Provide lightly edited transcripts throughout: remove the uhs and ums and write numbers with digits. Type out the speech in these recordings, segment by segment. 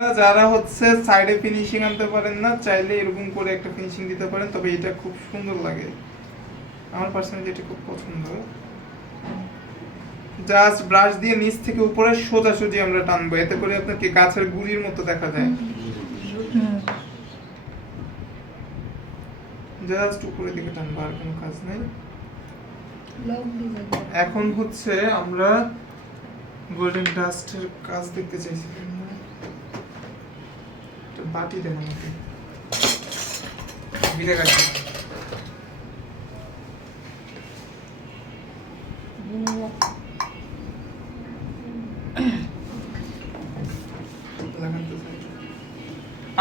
যারা হচ্ছে সাইডে ফিনিশিং আনতে পারেন না, চাইলে এরকম করে একটা ফিনিশিং দিতে পারেন, তবে এটা খুব সুন্দর লাগে। আমার পার্সোনালি এটা খুব পছন্দ। জাস্ট ব্রাশ দিয়ে নিচ থেকে উপরে সোজাসুজি আমরা টানবো, এতে করে আপনার কি গাছের গুড়ির মতো দেখা যায়। জাস্ট উপরের দিকে টানবো, আর কোনো কাজ নেই। এখন হচ্ছে আমরা গোল্ডেন ডাস্টের কাজ দেখতে চাইছি। বাটি দেন আমাকে, বিদে কাটি।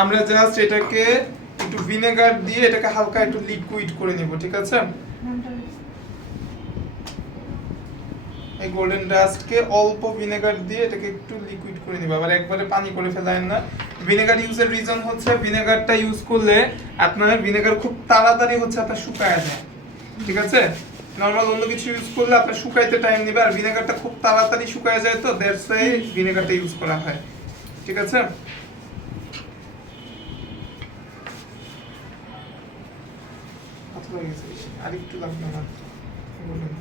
আমরা জাস্ট এটাকে একটু ভিনেগার দিয়ে এটাকে হালকা একটু লিকুইড করে নিব, ঠিক আছে? এই গোল্ডেন ডাস্টকে অল্প ভিনেগার দিয়ে এটাকে একটু লিকুইড করে নিব, আবার একবারে পানি করে ফেলায়েন না। ভিনেগার ইউজের রিজন হচ্ছে ভিনেগারটা ইউজ করলে আপনার ভিনেগার খুব তাড়াতাড়ি হচ্ছে আপনার শুকায় যায়, ঠিক আছে? নরমাল অন্য কিছু ইউজ করলে আপনার শুকাইতে টাইম নেবে, আর ভিনেগারটা খুব তাড়াতাড়ি শুকায় যায়, তো দ্যাটস ওয়াই ভিনেগারটা ইউজ করা হয়, ঠিক আছে? আরেকটু লাগবে আমার, বলুন।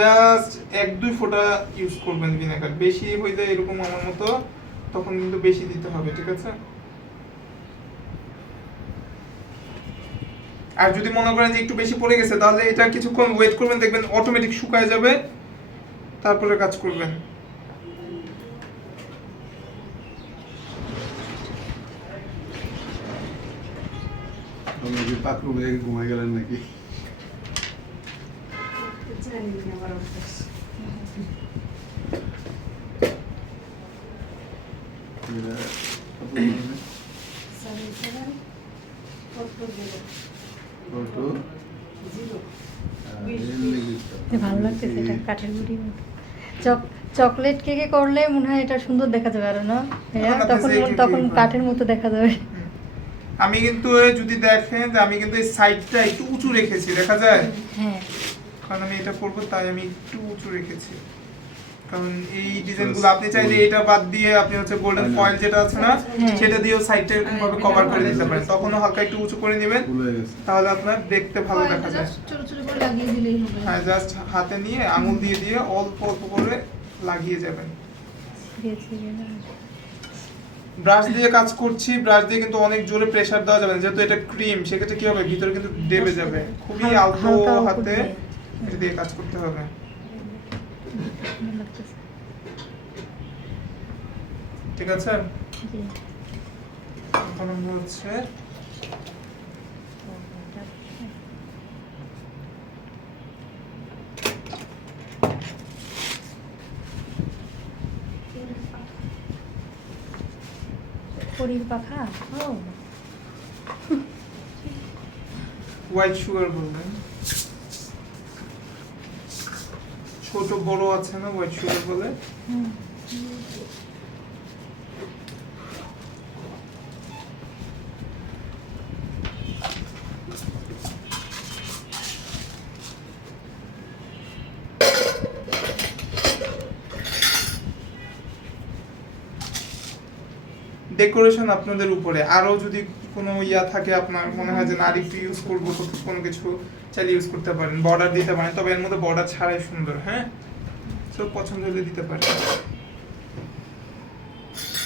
জাস্ট 1-2 ফোঁটা ইউজ করবেন ভিনেগার, বেশি হয়ে যায় এরকম আমার মতো তখন কিন্তু বেশি দিতে হবে, ঠিক আছে? আর যদি মনে করেন যে একটু বেশি পড়ে গেছে, তাহলে এটা কিছুক্ষণ ওয়েট করবেন, দেখবেন অটোমেটিক শুকায় যাবে, তারপরে কাজ করবেন। ঘুমাই গেলেন নাকি? ভালো লাগতেছে এটা কাঠের গুঁড়ি। চকলেট কেকে করলে মনে হয় এটা সুন্দর দেখা যাবে আরো, না? তখন তখন কাঠের মতো দেখা যাবে। আমি কিন্তু যদি দেখেন যে আমি কিন্তু এই সাইডটা একটু উঁচু রেখেছি, দেখা যায়? হ্যাঁ, কারণ আমি এটা করব তাই আমি একটু উঁচু রেখেছি, কারণ এই ডিজাইনগুলো আপনি চাইলে এটা বাদ দিয়ে আপনি হচ্ছে গোল্ডেন ফয়েল যেটা আছে না, সেটা দিয়েও সাইডটা এরকম ভাবে কভার করে দিতে পারেন, তখনও হালকা একটু উঁচু করে নেবেন, তাহলে আপনার দেখতে ভালো দেখা যায়। ছোট ছোট করে লাগিয়ে দিলেই হবে। হ্যাঁ, জাস্ট হাতে নিয়ে আঙুল দিয়ে দিয়ে অল্প অল্প করে লাগিয়ে যাবেন। ব্রাশ দিয়ে কাজ করছি, ব্রাশ দিয়ে কিন্তু অনেক জোরে প্রেসার দেওয়া যাবে না, যেহেতু এটা ক্রিম, সেক্ষেত্রে কি হবে ভিতরে কিন্তু দেবে যাবে, খুবই অল্প হাতে এটা দিয়ে কাজ করতে হবে, ঠিক আছে? এখন আমরা হচ্ছে পরীর পাখা। ও, হোয়াইট সুগার বললেন, ছোট বড় আছে না হোয়াইট সুগার বলে। ডেকোরেশন আপনাদের উপরে, আরো যদি কোনো ইয়া থাকে আপনার মনে হয় যে না আরেকটু ইউজ করবো কোনো কিছু, চাইলে ইউজ করতে পারেন, বর্ডার দিতে পারেন, তবে এর মধ্যে বর্ডার ছাড়াই সুন্দর। হ্যাঁ, সব পছন্দ হলে দিতে পারেন।